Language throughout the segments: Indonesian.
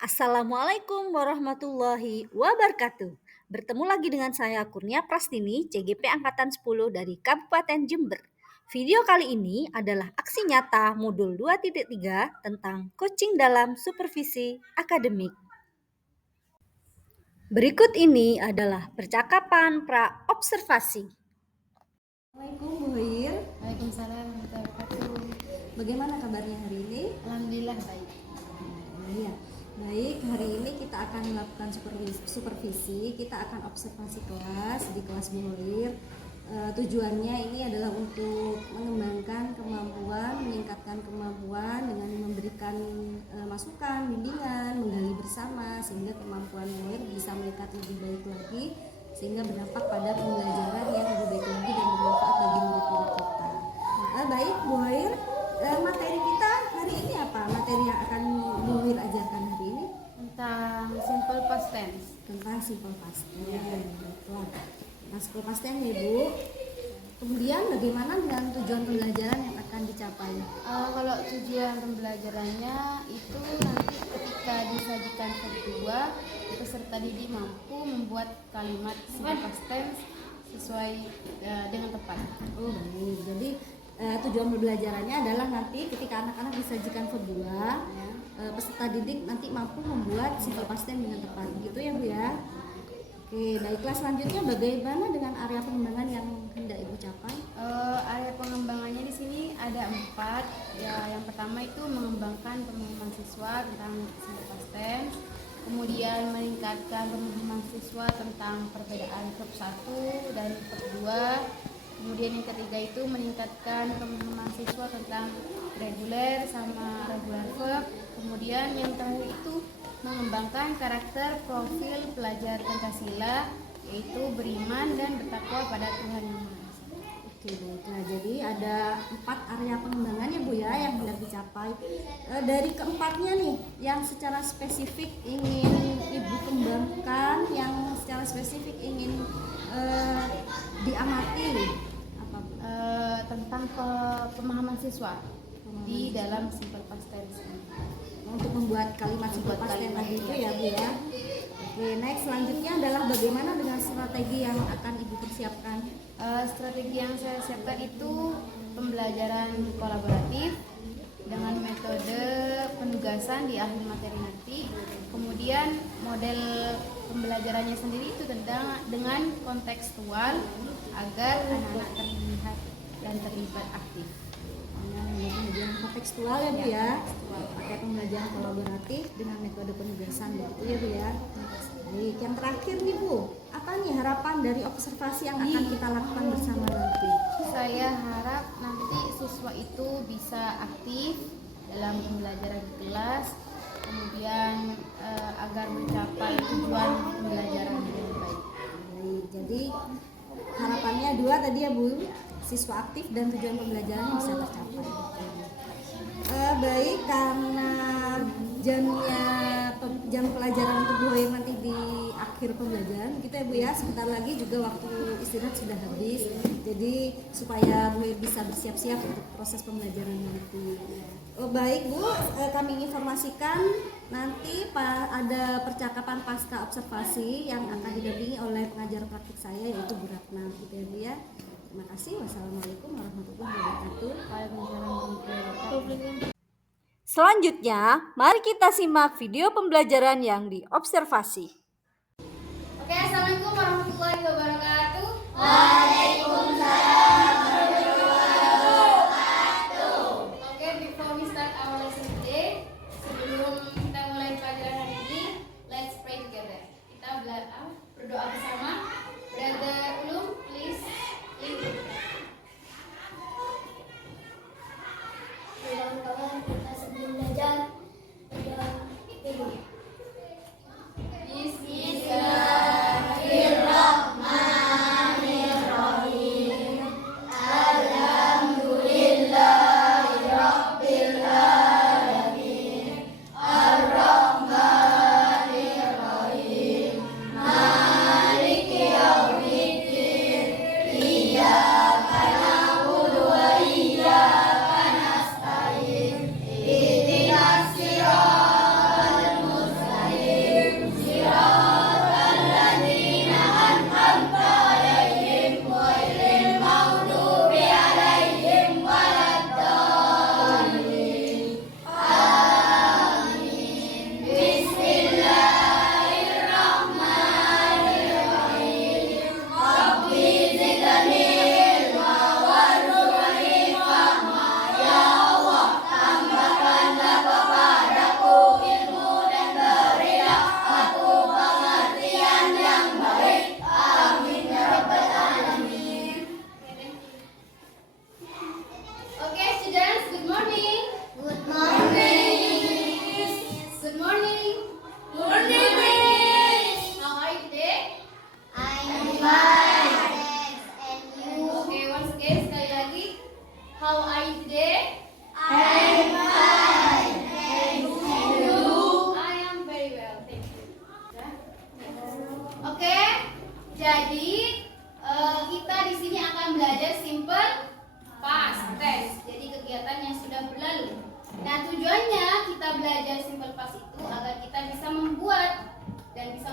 Assalamualaikum warahmatullahi wabarakatuh. Bertemu lagi dengan saya Kurnia Prastini, CGP Angkatan 10 dari Kabupaten Jember. Video kali ini adalah aksi nyata modul 2.3 tentang coaching dalam supervisi akademik. Berikut ini adalah percakapan pra-observasi. Assalamualaikum Bu Hoir. Waalaikumsalam warahmatullahi wabarakatuh. Bagaimana kabarnya hari ini? Alhamdulillah baik. Iya, baik. Hari ini kita akan melakukan supervisi. Kita akan observasi kelas di kelas Bu Hoir. Tujuannya ini adalah untuk mengembangkan kemampuan, meningkatkan kemampuan dengan memberikan masukan, bimbingan, menggali bersama sehingga kemampuan Bu Hoir bisa meningkat lebih baik lagi, sehingga berdampak pada pembelajaran yang lebih baik lagi dan bermanfaat bagi murid-murid kita. Baik Bu Hoir, materi kita hari ini apa? Materi yang akan Bu Hoir ajarkan hari ini Tentang simple past tense. tentang simple past tense. Nah, simple past tense ya Bu. Kemudian bagaimana dengan tujuan pembelajaran yang akan dicapai? Kalau tujuan pembelajarannya itu nanti ketika disajikan kedua, peserta didik mampu membuat kalimat simple past tense sesuai dengan tepat. Oh baik, jadi tujuan pembelajarannya adalah nanti ketika anak-anak disajikan verb 2, peserta didik nanti mampu membuat simple past tense dengan tepat, gitu ya Bu ya. Oke, baiklah, selanjutnya bagaimana dengan area pengembangan yang hendak Ibu capai? Area pengembangannya di sini ada 4. Ya, yang pertama itu mengembangkan pemahaman siswa tentang simple past tense, kemudian meningkatkan pemahaman siswa tentang perbedaan verb 1 dan verb 2. Kemudian yang ketiga itu meningkatkan pemahaman siswa tentang reguler sama regular verb. Kemudian yang terakhir itu mengembangkan karakter profil pelajar Pancasila, yaitu beriman dan bertakwa pada Tuhan Yang Maha Esa. Oke, baiklah. Jadi ada 4 area pengembangan ya Bu ya yang hendak dicapai. Dari keempatnya nih, yang secara spesifik ingin Ibu kembangkan, yang secara spesifik ingin diamati apa Bu? Tentang pemahaman siswa di dalam simple past tense. Untuk membuat kalimat simple past tense tadi itu ya Bu ya. Oke, next selanjutnya adalah bagaimana dengan strategi yang akan Ibu persiapkan? Strategi yang saya siapkan itu pembelajaran kolaboratif dengan metode penugasan di akhir materi nanti. Kemudian model pembelajarannya sendiri itu dengan kontekstual agar anak-anak terlihat dan terlibat aktif. Pembelajaran kontekstual ya Bu ya, pakai pembelajaran kolaboratif dengan metode penugasan gitu ya Bu ya. Baik, yang terakhir nih Bu, apa nih harapan dari observasi yang akan kita lakukan bersama nanti? Saya harap nanti siswa itu bisa aktif dalam pembelajaran di kelas, kemudian agar mencapai tujuan pembelajaran dengan baik. Baik, jadi harapannya 2 tadi ya Bu, siswa aktif dan tujuan pembelajaran bisa tercapai. Baik, karena jam pelajaran untuk Bu Hoir nanti di akhir pembelajaran gitu ya Bu ya, sebentar lagi juga waktu istirahat sudah habis, jadi supaya Bu Hoir bisa bersiap-siap untuk proses pembelajaran nanti. Baik Bu, kami informasikan nanti ada percakapan pasca observasi yang akan didampingi oleh pengajar praktik saya yaitu Bu Ratna gitu ya Bu ya. Terima kasih. Wassalamualaikum warahmatullahi wabarakatuh. Waalaikumsalam warahmatullahi wabarakatuh. Selanjutnya, mari kita simak video pembelajaran yang diobservasi. Oke, assalamualaikum warahmatullahi wabarakatuh. Waalaikumsalam warahmatullahi wabarakatuh. Oke, before we start our lesson today, sebelum kita mulai pelajaran hari ini, let's pray together. Kita berdoa bersama. Brother Ulum, please lead. Kawan-kawan, kita sebelum belajar ini. Bismillah.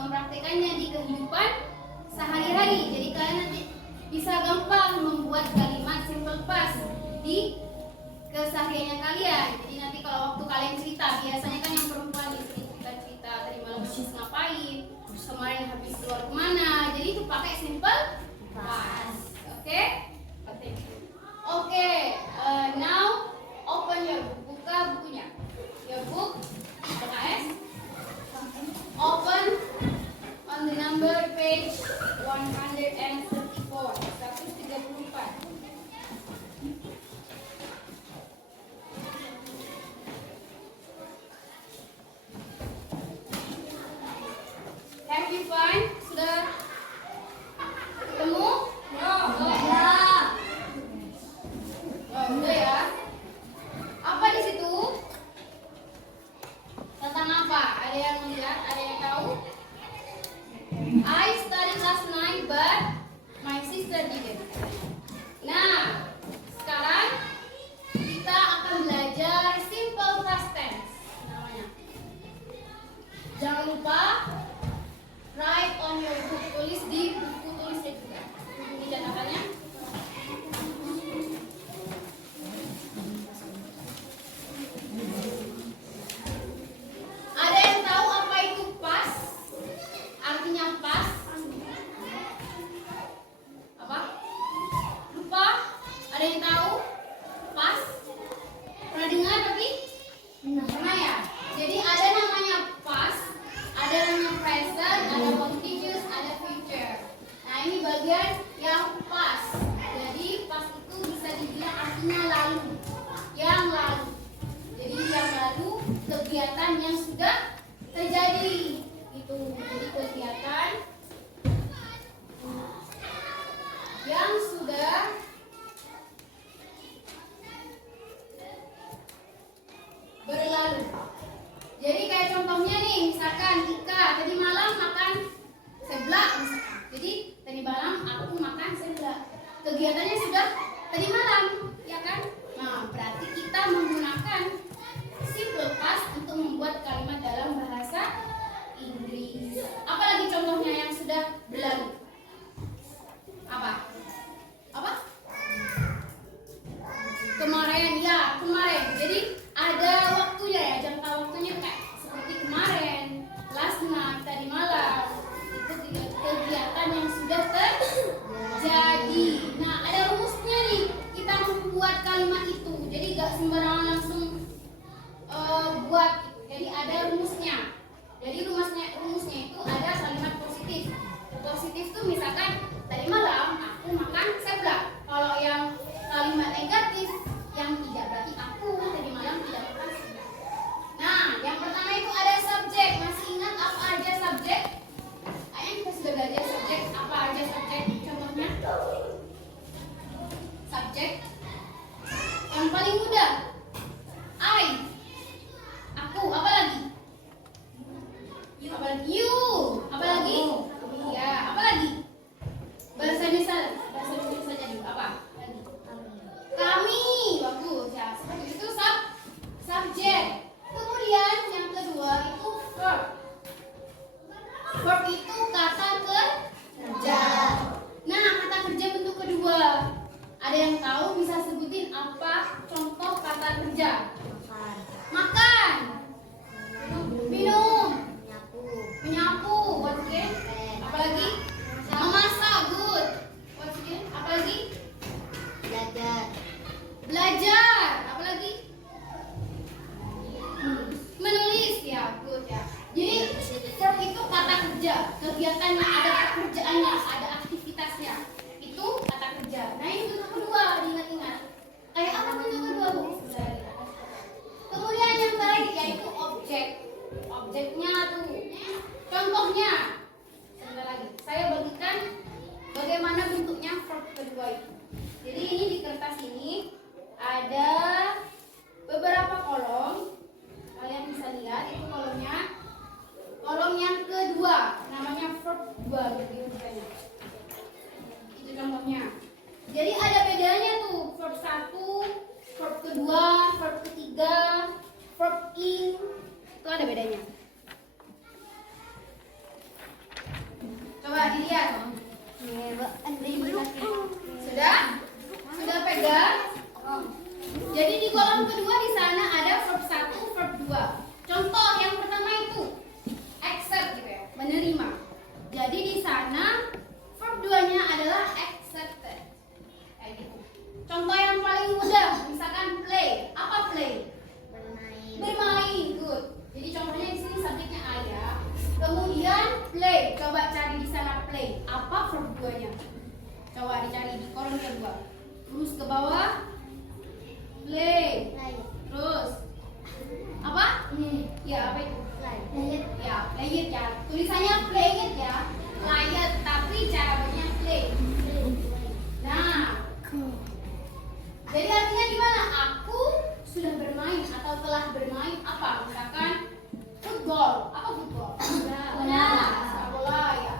mempraktekannya di kehidupan sehari-hari. Jadi kalian nanti bisa gampang membuat kalimat simple past di kesehariannya kalian. Jadi nanti kalau waktu kalian cerita, biasanya kan yang perempuan di sini cerita tadi malam habis ngapain, kemarin habis keluar kemana. Jadi itu pakai simple past. Oke? Oke. Now open your book. Buka bukunya. Your book BKS. Open on the number page 134. 134. Have you find? Sudah ketemu? Udah ya. Apa di situ? Tentang apa? Ada yang melihat? Ada yang tahu? I studied last night, but my sister didn't. Nah, sekarang kita akan belajar simple past tense namanya. Jangan lupa write on your book, tulis di buku tulisnya juga. Di catatannya. Ada yang tahu apa itu pas? Artinya pas? Apa? Lupa? Ada yang tahu? Pas? Pernah dengar tapi? Pernah ya? Jadi ada namanya pas, ada namanya present, ada continuous, ada future. Nah ini bagian yang pas. Jadi pas itu bisa dibilang artinya lalu. Yang lalu. Jadi yang lalu kegiatan yang sudah terjadi itu. Jadi kegiatan yang sudah berlalu. Jadi kayak contohnya nih, misalkan Ika tadi malam makan seblak misalkan. Jadi tadi malam aku makan seblak. Kegiatannya sudah tadi malam, ya kan? Nah, berarti kita menggunakan simple past untuk membuat kalimat dalam bahasa Inggris. Apalagi contohnya yang sudah berlalu? Apa? Apa? Kemarin, ya kemarin. Jadi ada waktunya ya, jangka waktunya kayak seperti kemarin, last night, tadi malam. Itu kegiatan yang sudah terjadi. Nah, ada rumusnya nih. Kita membuat kalimat itu. Jadi gak sembarangan langsung buat gitu. Jadi ada rumusnya. Jadi rumusnya itu ada kalimat positif. Positif tuh misalkan tadi malam aku makan seblak. Kalau yang kalimat negatif yang tidak berarti aku tadi malam tidak makan seblak. Nah, yang pertama itu ada subjek. Masih ingat apa aja subjek? Kayaknya kita sudah belajar subjek. Apa aja subjek? Contohnya? Subjek yang paling mudah. I. Aku. Apa lagi? Apa lagi? You. Apa lagi? Ya. Apa lagi? Bahasa Indonesia jadi apa? Lagi. Kami. Bagus ya. Seperti itu subjek. Kemudian yang kedua itu verb. Verb itu kata kerja. Nah, kata kerja bentuk kedua. Ada yang tahu bisa sebutin apa contoh kata kerja? Makan. Minum. Menyapu. What again? Apalagi? Memasak. Good. What again? Apalagi? Belajar. Apalagi? Menulis. Ya, good ya. Jadi verb itu kata kerja, kegiatan yang ada pekerjaannya, ada aktivitasnya. Itu kata kerja. Nah, ini bentuk kedua, diingat-ingat. Kayak apa bentuk kedua, Bu? Kemudian yang terakhir yaitu objek. Objeknya tuh. Contohnya. Sebentar lagi. Saya bagikan bagaimana bentuknya verb kedua itu. Jadi ini di kertas ini ada beberapa kolom. Kalian bisa lihat itu kolomnya. Kolom yang kedua namanya verb 2 gitu misalnya. Itu contohnya. Jadi ada bedanya tuh verb 1, verb kedua, verb ketiga, verb in. Itu ada bedanya. Coba dicari di kolom kedua. Terus ke bawah. Play. Terus apa? Ya, apa itu? Ya, play it ya. Tulisannya play it ya. Play it, tapi cara bacanya play. Nah, jadi artinya gimana? Aku sudah bermain atau telah bermain apa? Misalkan football. Apa football? Bola. Bola ya.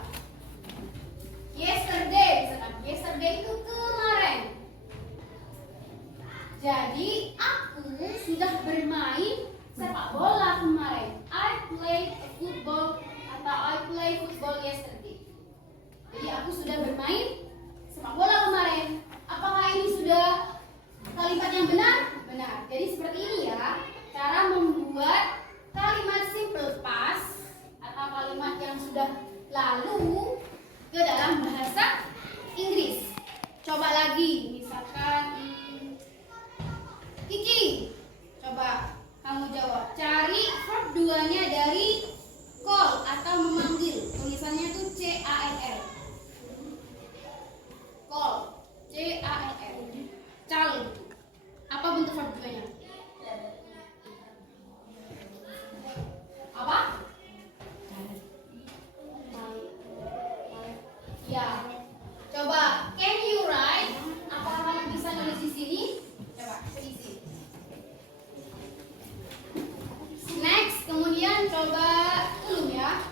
Yesterday, misalkan. Yesterday itu kemarin. Jadi aku sudah bermain sepak bola kemarin. I played football atau I played football yesterday. Jadi aku sudah bermain sepak bola kemarin. Apakah ini sudah kalimat yang benar? Benar. Jadi seperti ini ya, cara membuat kalimat simple past atau kalimat yang sudah lalu ke dalam bahasa Inggris. Coba lagi, misalkan Kiki, coba kamu jawab. Cari verb 2-nya dari call atau memanggil. Tulisannya tuh C-A-L-L. Call, C-A-L-L. Cal. Apa bentuk verb 2-nya? Apa? Ya. Coba, can you write? Apakah kamu bisa nulis di sini? Coba, isi. Next, kemudian coba belum ya.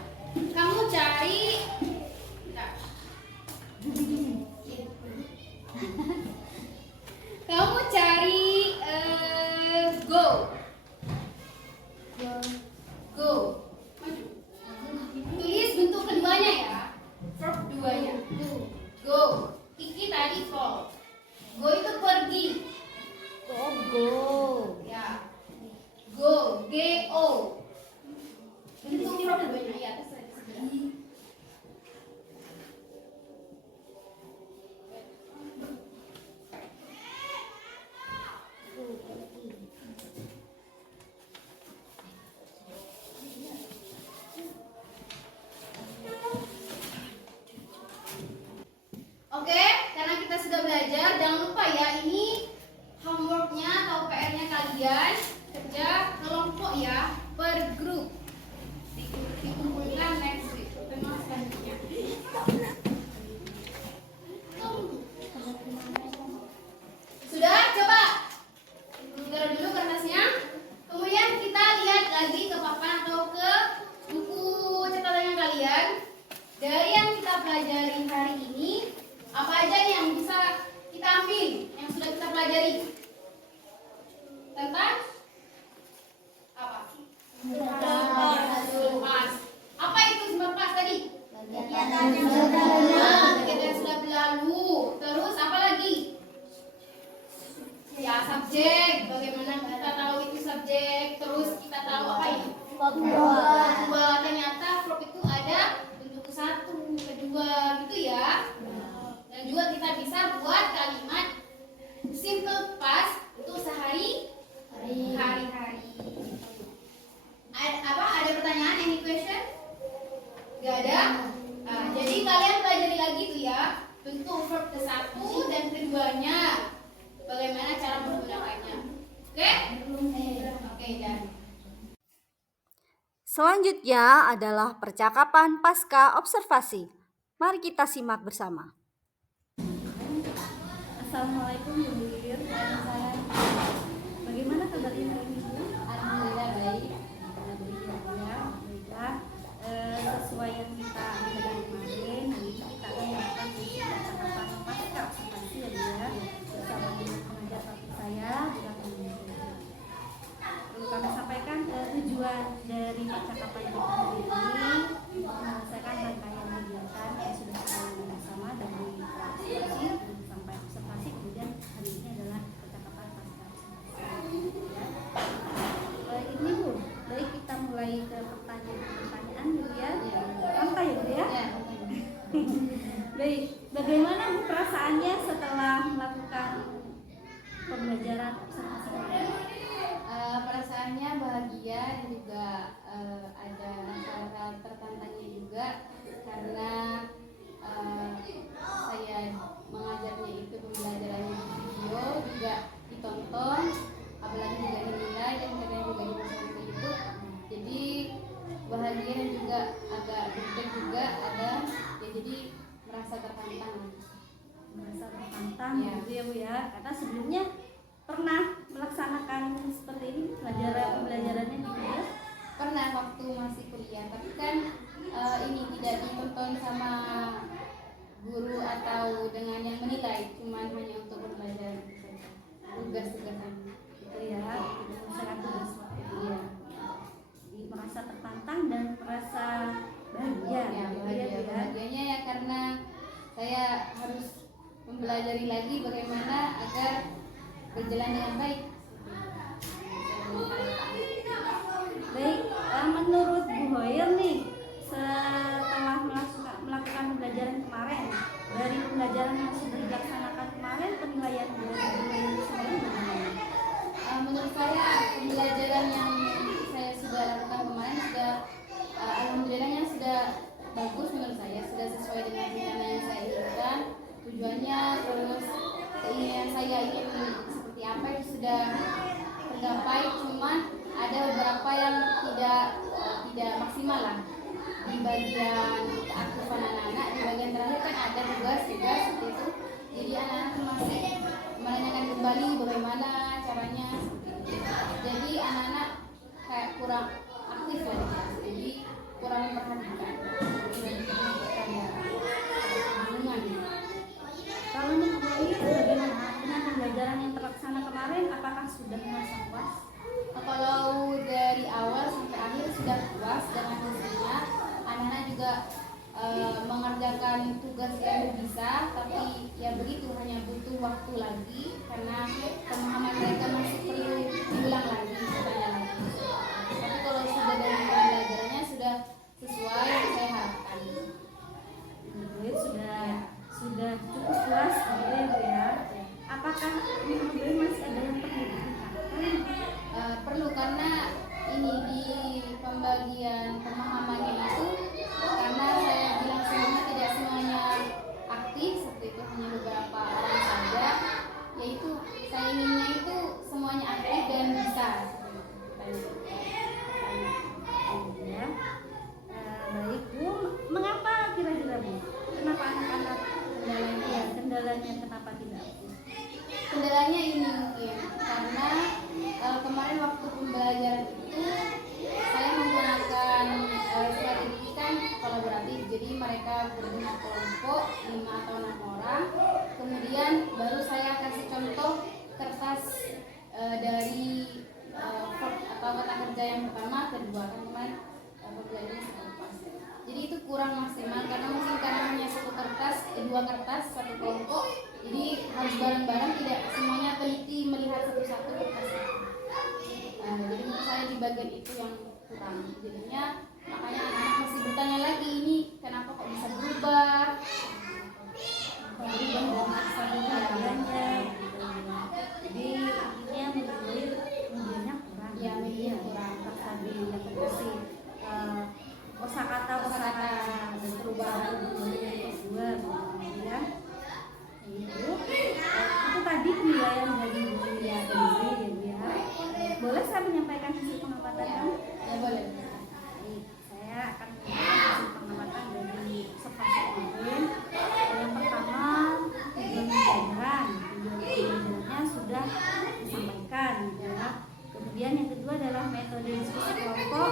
Kamu cari. Bentar. Kamu cari go. Go. Maju. Tulis bentuk keduanya ya. Verb 2-nya. Go. Kiki tadi call. Go itu pergi. Go. Ya. Go. G-O. Bentuk verb 2-nya ya. Oke, karena kita sudah belajar, jangan lupa ya, ini homeworknya atau PR-nya kalian kerja kelompok ya, per grup. Dikumpulkan next week. Memang selanjutnya. Sudah, coba taruh dulu kertasnya. Kemudian kita lihat lagi ke papan atau ke buku catatannya kalian. Dari yang kita pelajari hari ini, apa aja nih yang bisa kita ambil, yang sudah kita pelajari? Tentang apa? Simple past. Apa itu simple past tadi? Kegiatan yang sudah berlalu. Terus apa lagi? Ya, subjek. Bagaimana kita tahu itu subjek? Terus kita tahu apa ini? Verb. Ternyata verb itu ada bentuk satu, kedua, gitu ya. Dan juga kita bisa buat kalimat simple past untuk hari-hari. Ada pertanyaan? Any question? Gak ada? Nah, jadi kalian pelajari lagi tuh ya bentuk verb ke satu dan keduanya. Bagaimana cara menggunakannya? Oke? Oke, dan Selanjutnya adalah percakapan pasca observasi. Mari kita simak bersama. Assalamualaikum Bu Wir. Bagaimana kabarnya hari ini Bu? alhamdulillah baik. Baiklah. Sesuai yang kita belajar kemarin, hari ini kita akan melakukan percakapan pasca observasi ya Bu ya. Bersama dengan pengajar topik saya, Bu Rahmi. Perlu kami sampaikan tujuan dari percakapan kita hari ini untuk menyelesaikan rangkaian kegiatan yang sudah kita lalui bersama dari observasi sampai observasi, kemudian hari ini adalah percakapan pasca observasi. Ini Bu, baik kita mulai ke pertanyaan Bu ya. Santai ya Bu ya. Baik, bagaimana Bu perasaannya setelah melakukan pembelajaran observasi kemarin? Perasaannya bahagia dan juga ada hal-hal tertantangnya juga karena saya agak deg juga ada ya, jadi merasa tertantang. Merasa tertantang Iya. gitu ya Bu ya, karena sebelumnya pernah melaksanakan seperti ini pembelajarannya gitu ya. Pernah waktu masih kuliah, tapi kan ini tidak ditonton sama guru atau dengan yang menilai, cuman hanya untuk pembelajaran saja, tugas-tugasan Gitu ya, menyelesaikan tugas waktu itu. iya. Jadi merasa tertantang dan merasa bahagia Ya, gitu bahagia, Bu ya. bahagianya ya karena saya harus mempelajari lagi bagaimana agar berjalan dengan baik. Baik, menurut Bu Hoir nih, setelah melakukan pembelajaran kemarin, dari pembelajaran yang sudah dilaksanakan kemarin, penilaian dari Bu Hoir sendiri bagaimana? Menurut saya pembelajaran yang saya sudah lakukan kemarin sudah alhamdulillahnya sudah bagus, menurut saya sudah sesuai dengan rencana yang saya inginkan, tujuannya, terus keinginan saya ingin seperti apa itu sudah tergapai, cuman ada beberapa yang tidak maksimal lah di bagian keaktifan anak-anak. Di bagian terakhir kan ada tugas seperti itu, jadi anak-anak masih menanyakan kembali bagaimana caranya seperti itu. Jadi anak-anak kayak kurang aktif lah di kelas, jadi kurang memperhatikan hubungan. Kalau menurut Bu Hoir bagaimana dengan pembelajaran yang terlaksana kemarin, apakah sudah merasa puas? Kalau dari awal sampai akhir sudah puas dengan hasilnya. Anak-anak juga mengerjakan tugas yang bisa, tapi ya begitu, hanya butuh waktu lagi karena pemahaman mereka masih perlu diulang lagi, ditanya lagi. Tapi kalau sudah dari pembelajarannya sudah sesuai yang saya harapkan. Bu Hoir sudah cukup puas gitu ya Bu ya. Apakah menurut Bu Hoir masih ada yang perlu ditingkatkan? Perlu, karena ini di pembagian pemahamannya itu, karena saya bilang semuanya tidak semuanya aktif seperti itu, hanya beberapa orang saja, yaitu saya inginnya itu semuanya aktif dan bisa seperti itu. Ya. Baik Bu, mengapa kira-kira Bu? Kenapa anak-anak kendalanya kenapa tidak? Kendalanya ini mungkin karena kemarin waktu pembelajaran itu saya menggunakan strategi kan kolaboratif, jadi mereka berbentuk kelompok 5 atau 6 orang, kemudian baru saya kasih contoh kertas dari atau kata kerja yang pertama, kedua, kan kemarin pembelajarannya selepas. Jadi itu kurang maksimal karena mungkin karena hanya satu kertas, dua kertas, satu kelompok, jadi harus bareng-bareng, tidak semuanya teliti melihat satu-satu kertas itu. Jadi menurut saya di bagian itu yang kurang, jadinya makanya anak-anak masih bertanya lagi, ini kenapa kok bisa berubah Berubah dari satu pembelajarannya gitu ya. Jadi intinya menurut Bu Hoir medianya kurang. Ya, media kurang. Terus tadi yang terkasih kosakata dan perubahan dari kedua gitu ya. Itu tadi penilaian dari Bu Hoir ya Bu ya. Boleh saya menyampaikan hasil pengamatan kami? ya boleh. Baik, saya akan menyampaikan hasil pengamatan dari observasi kemarin. Yang pertama, tujuan pembelajarannya sudah disampaikan gitu ya. Kemudian yang kedua adalah metode diskusi kelompok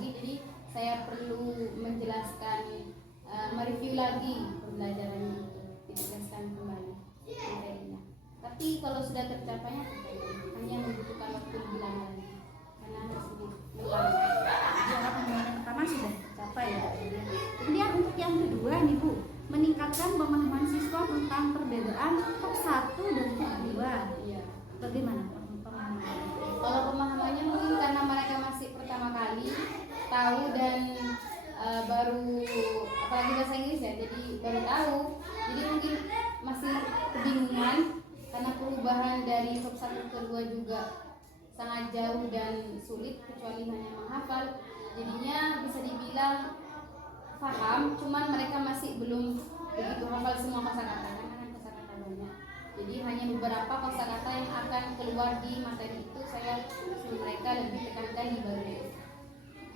lagi, jadi saya perlu menjelaskan, mereview lagi pembelajaran itu, dijelaskan kembali materinya. Tapi kalau sudah tercapainya hanya membutuhkan waktu lebih lama lagi karena harus diulang. Juara pembahasan pertama sudah tercapai ya. Kemudian untuk yang kedua nih Bu, meningkatkan pemahaman siswa tentang perbedaan top 1 dan top 2. Iya. Bagaimana pemahaman? Kalau pemahamannya mungkin karena mereka masih pertama kali tahu dan baru, apalagi bahasa Inggris ya, jadi baru tahu, jadi mungkin masih kebingungan karena perubahan dari top 1 ke 2 juga sangat jauh dan sulit kecuali hanya menghafal. Jadinya bisa dibilang paham, cuman mereka masih belum begitu hafal semua kosakata karena kan kosakata banyak. Jadi hanya beberapa kosakata yang akan keluar di materi itu saya suruh mereka lebih tekankan di bagian itu.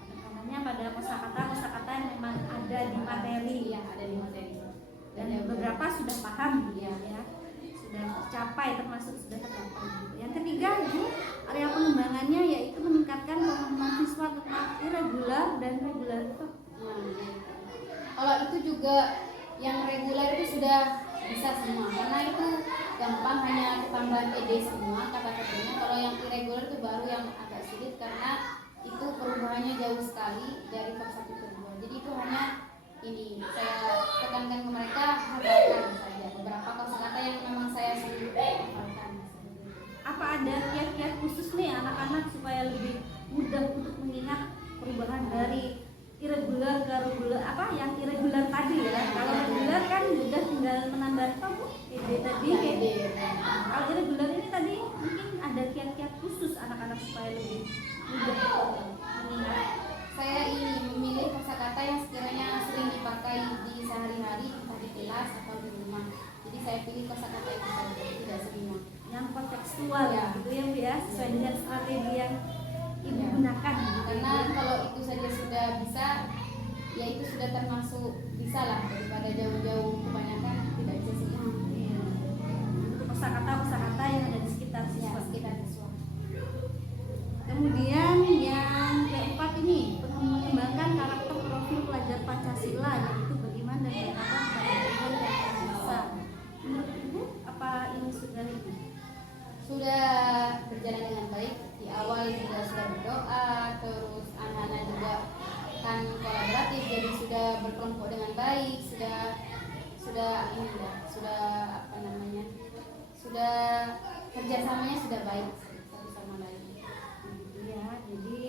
Tekanannya pada kosakata yang memang ada di materi. Iya, ada di materi. Dan beberapa sudah paham gitu ya. Sudah tercapai, termasuk sudah tercapai gitu. Yang ketiga Bu, area pengembangannya yaitu meningkatkan pemahaman siswa tentang irregular dan regular itu. Kalau itu juga yang reguler itu sudah bisa semua karena itu gampang, hanya ketambahan ed semua kata-katanya. Kalau yang irregular itu baru yang agak sulit karena itu perubahannya jauh sekali dari top 1 ke 2. Jadi itu hanya ini saya tekankan ke mereka, hafalkan saja beberapa kosakata yang memang saya suruh hafalkan. Apa ada kiat-kiat khusus nih anak-anak supaya lebih mudah untuk mengingat perubahan dari irregular ke regular, apa yang irregular tadi ya? Kalau regular kan udah tinggal menambah apa Bu? ed tadi. Kalau irregular ini tadi mungkin ada kiat-kiat khusus anak-anak supaya lebih mudah mengingat. Saya ini memilih kosakata yang sekiranya sering dipakai di sehari-hari, entah di kelas atau di rumah. Jadi saya pilih kosakata yang tidak semua. Yang kontekstual Ya. gitu ya Bu ya, sesuai dengan strategi yang Ibu gunakan gitu. Karena kalau itu saja sudah bisa, ya itu sudah termasuk bisa lah, daripada jauh-jauh kebanyakan tidak bisa semua. Iya. Untuk kosakata yang ada di sekitar Ya, siswa. sekitar siswa. Kemudian yang keempat ini mengembangkan karakter profil pelajar Pancasila, yaitu bagaimana dan bagaimana pendidikan yang bisa. Menurut Ibu apa ini sudah Sudah berjalan dengan baik. Di awal juga sudah berdoa, terus anak-anak juga kan kolaboratif, jadi sudah berkelompok dengan baik, sudah ini ya, sudah apa namanya, sudah kerjasamanya sudah baik satu sama lain. ya? Jadi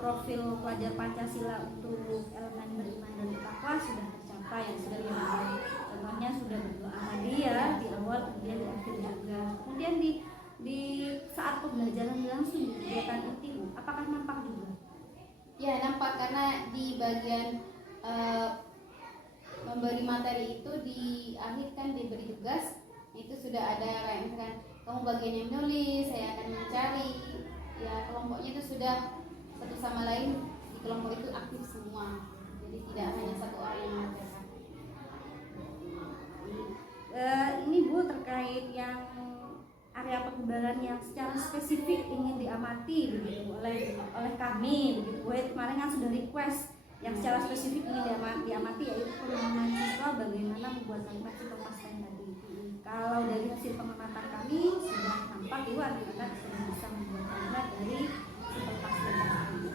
profil pelajar Pancasila untuk elemen beriman dan bertakwa sudah tercapai, yang sudah lebih baik. Contohnya sudah berdoa tadi ya di awal, kemudian di akhir juga. Kemudian di saat pembelajaran langsung di kegiatan itu, apakah nampak juga? Ya nampak karena di bagian memberi materi itu di akhir kan diberi tugas, itu sudah ada kayak misalkan kamu bagian yang menulis, saya akan mencari, ya kelompoknya itu sudah satu sama lain di kelompok itu aktif semua, jadi tidak hanya satu orang yang mengerjakan. Ini Bu terkait yang area pengembangan yang secara spesifik ingin diamati begitu oleh kami begitu. Kemarin kan sudah request yang secara spesifik ingin diamati yaitu pemahaman siswa bagaimana membuat kalimat simple past tense tadi. Kalau dari hasil pengamatan kami sudah nampak Ibu anak-anak sudah bisa membuat kalimat dari simple past tense tadi.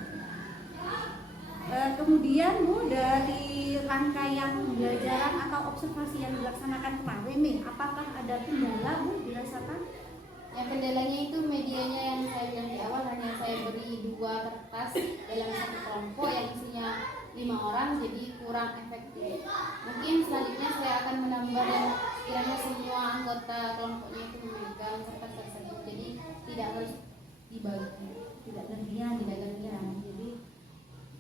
Kemudian Bu, dari rangkaian pembelajaran atau observasi yang dilaksanakan kemarin nih, apakah ada kendala Bu dirasakan? Yang kendalanya itu medianya yang saya bilang di awal, hanya saya beri 2 kertas dalam satu kelompok yang isinya 5 orang, jadi kurang efektif. Mungkin selanjutnya saya akan menambah dan kiranya semua anggota kelompoknya itu memegang kertas tersebut, jadi tidak harus dibagi, Tidak gantian. Jadi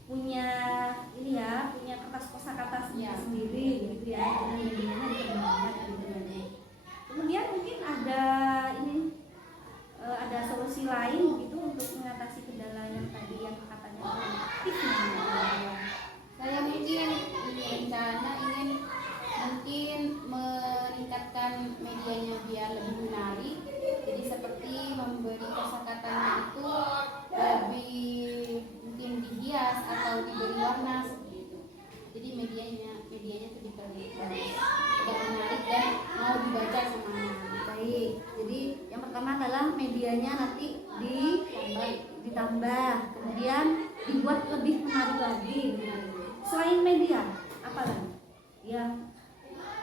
punya ini ya, punya kertas kosakata sendiri gitu ya, dan medianya dikembangkan gitu ya. Kemudian mungkin ada solusi lain gitu untuk mengatasi kendala yang tadi yang katanya kurang aktif. Saya mungkin rencana ingin mungkin meningkatkan medianya biar lebih menarik, jadi seperti memberi kosakatanya itu lebih mungkin dihias atau diberi warna seperti itu. Jadi medianya lebih terlihat menarik dan mau dibaca sama anak. Baik, jadi yang pertama adalah medianya nanti ditambah, kemudian dibuat lebih menarik lagi. Selain media, apa lagi yang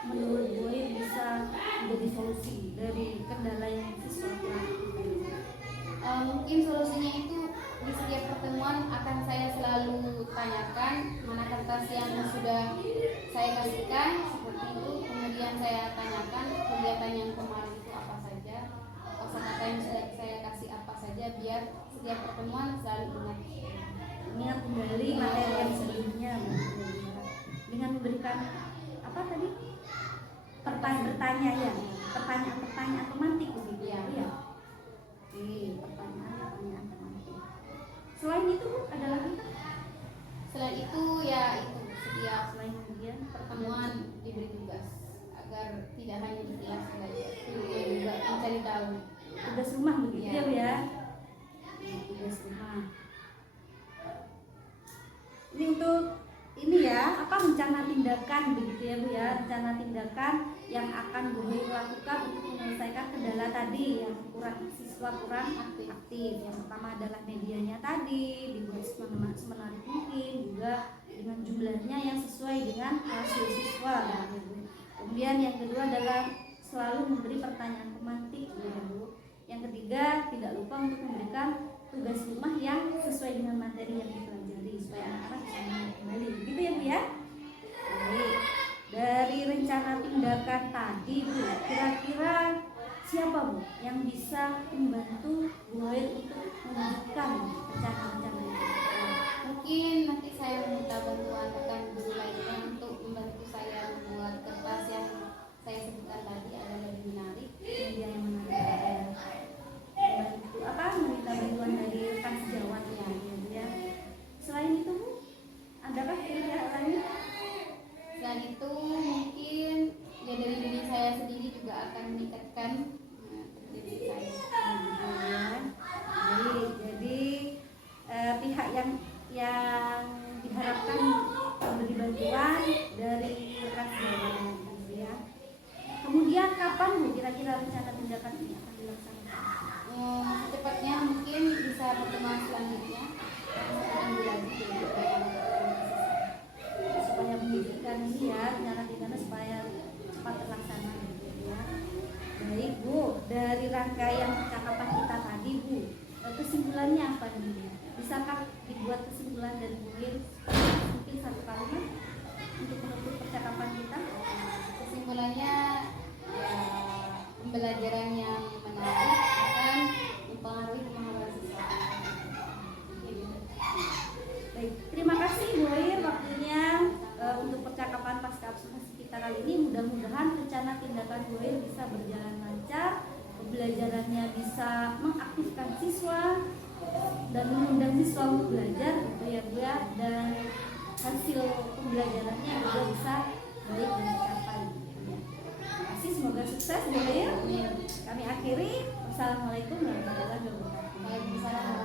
menurut gue bisa menjadi solusi dari kendala yang siswa alami? Mungkin solusinya itu di setiap pertemuan akan saya selalu tanyakan mana kertas yang sudah saya kasihkan seperti itu, kemudian saya tanyakan kegiatan yang kemarin itu apa saja, kosakata yang sudah saya kasih apa saja, biar setiap pertemuan selalu Ingat kembali materi yang sebelumnya dengan memberikan apa tadi, bertanya ya, pertanyaan pemantik begitu ya. Oke, pertanyaan pemantik. Selain itu ada lagi kan? Selain itu ya itu setiap Selain kemudian pertemuan diberi tugas agar tidak hanya di kelas saja, juga mencari tahu. tugas rumah begitu Iya. ya Bu ya. Tugas rumah. Ini untuk ini ya, apa rencana tindakan begitu ya Bu ya, rencana tindakan yang akan Bu Hoi lakukan untuk menyelesaikan kendala tadi yang siswa kurang aktif. Yang pertama adalah medianya tadi dibuat semenarik mungkin, juga dengan jumlahnya yang sesuai dengan rasio siswa gitu ya, Bu. Kemudian yang kedua adalah selalu memberi pertanyaan pemantik gitu ya Bu. Yang ketiga, tidak lupa untuk memberikan tugas rumah yang sesuai dengan materi yang dipelajari supaya anak-anak bisa mengingat kembali. Begitu ya Bu ya? Baik. Dari rencana tindakan tadi Bu, kira-kira siapa Bu yang bisa membantu Bu Hoi untuk mewujudkan rencana-rencana itu? Mungkin nanti saya meminta bantuan rekan guru lainnya untuk membantu saya membuat kertas yang saya sebutkan tadi agar lebih menarik. Media yang menarik ya. Membantu apa? Meminta bantuan dari rekan sejawat ya, ya. Selain itu Bu, adakah kira-kira lain? Selain itu mungkin ya dari diri saya sendiri juga akan meningkatkan diri saya. Baik, jadi pihak yang diharapkan memberi bantuan dari rekan sejawat gitu ya. Kemudian kapan Bu kira-kira rencana tindakan ini akan dilaksanakan? Secepatnya mungkin bisa pertemuan selanjutnya satu minggu lagi Supaya mewujudkan ini ya, rencana tindakan supaya cepat terlaksana gitu ya. Baik Bu, dari rangkaian percakapan kita tadi Bu, kesimpulannya apa nih? Bisakah dibuat kesimpulan dari Bu Hoi mungkin satu kalimat untuk menutup percakapan kita? kesimpulannya ya pembelajaran yang menarik akan mempengaruhi pemahaman siswa. Baik, terima kasih Bu Hoi waktunya untuk percakapan pasca absensi kita kali ini. Mudah-mudahan rencana tindakan Bu Hoi bisa berjalan lancar, pembelajarannya bisa mengaktifkan siswa dan mengundang siswa untuk belajar gitu ya Bu ya, dan hasil pembelajarannya juga bisa baik dan tercapai gitu ya. Terima kasih, semoga sukses Bu Hoi. Kami akhiri. Wassalamualaikum warahmatullahi wabarakatuh. Waalaikumsalam.